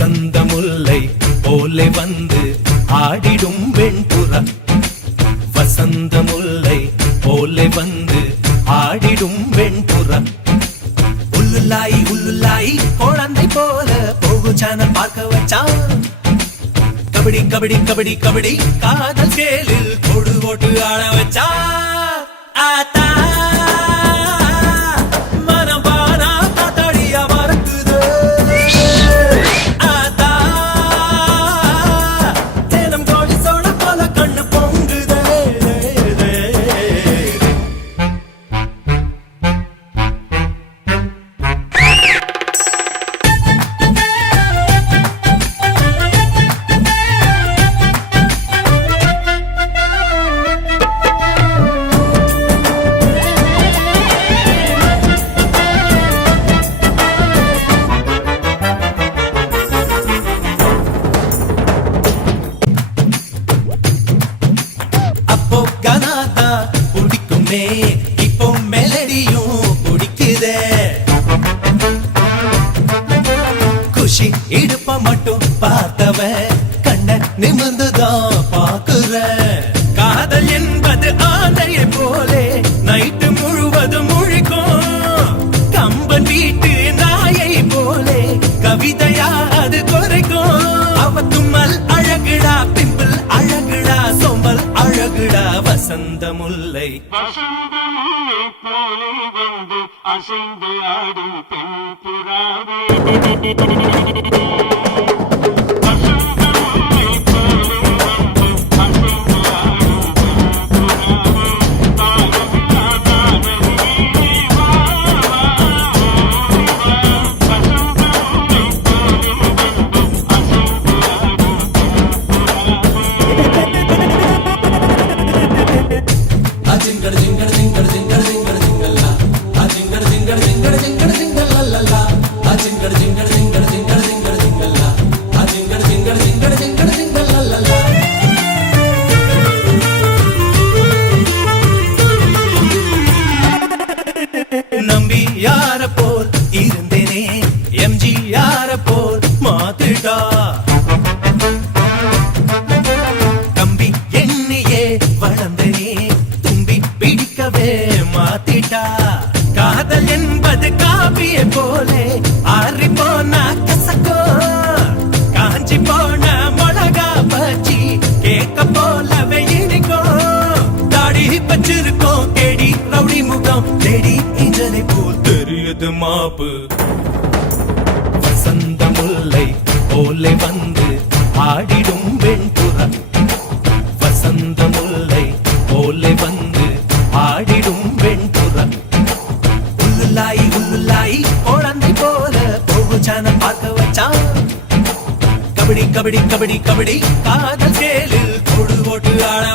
வசந்த முல்லை போலே வந்து ஆடிடும் வெண்புறா. வசந்த முல்லை போலே வந்து ஆடிடும் வெண்புறா. உள்ளுலாய் உள்ளுலாய் குழந்தை போல போகு சேனல் பார்க்க வச்சான். கபடி கபடி கபடி கபடி காதல் கேளில் கொடு ஓட்டு ஆட வச்சா. ஆத்தா மனபானா காத்தாடியா மறக்குது. ஆத்தா தேனம் கோழி சோழ போல கண்ணு பொங்குதே. இப்போ மெலடியும் பிடிக்குதே. குஷி இடுப்ப மட்டும் பார்த்தவன் கண்ண நிமிர்ந்துதான் பாக்குற. காதல் என்பது ஆந்தையை போலே நைட்டு முழுவதும் முழிக்கும். கம்பன் வீட்டு நாயை போலே கவிதையா அது குறைக்கும். அவ தும்மல் அழகுடா, பிம்பிள் அழகுடா, சொம்பல் அழகுடா. வசந்த முல்லை போலே வந்து அசைந்து ஆடும் பெண் புறாவே. நம்பி யார போல் இருந்தேனே எம்ஜி யார போல் மாத்திட்டா. தம்பி எண்ணியே வளர்ந்தனே தும்பி பிடிக்கவே மாத்திட்டா. காதல் என்பது காபியை போலே ஆறி போனா கசக்கோ. காஞ்சி போன மிளகா பச்சி கேக்க போலவே இனிக்கும். தாடி பச்சிருக்கோம் தேடி ரவுடி முகம் தேடி இஞ்சனை போல் தெரியுது மாப்பு. வசந்த முல்லை போலே வந்து ஆடிடும் வெண்புறா. வசந்த முல்லை போலே வந்து ஆடிடும் வெண்புறா. உள்ளுலாய் உள்ளுலாய் குழந்தை போல போகு சேனல் பார்க்க வச்சான். கபடி கபடி கபடி கபடி காதல் கேளில் கொடு ஓட்டு ஆட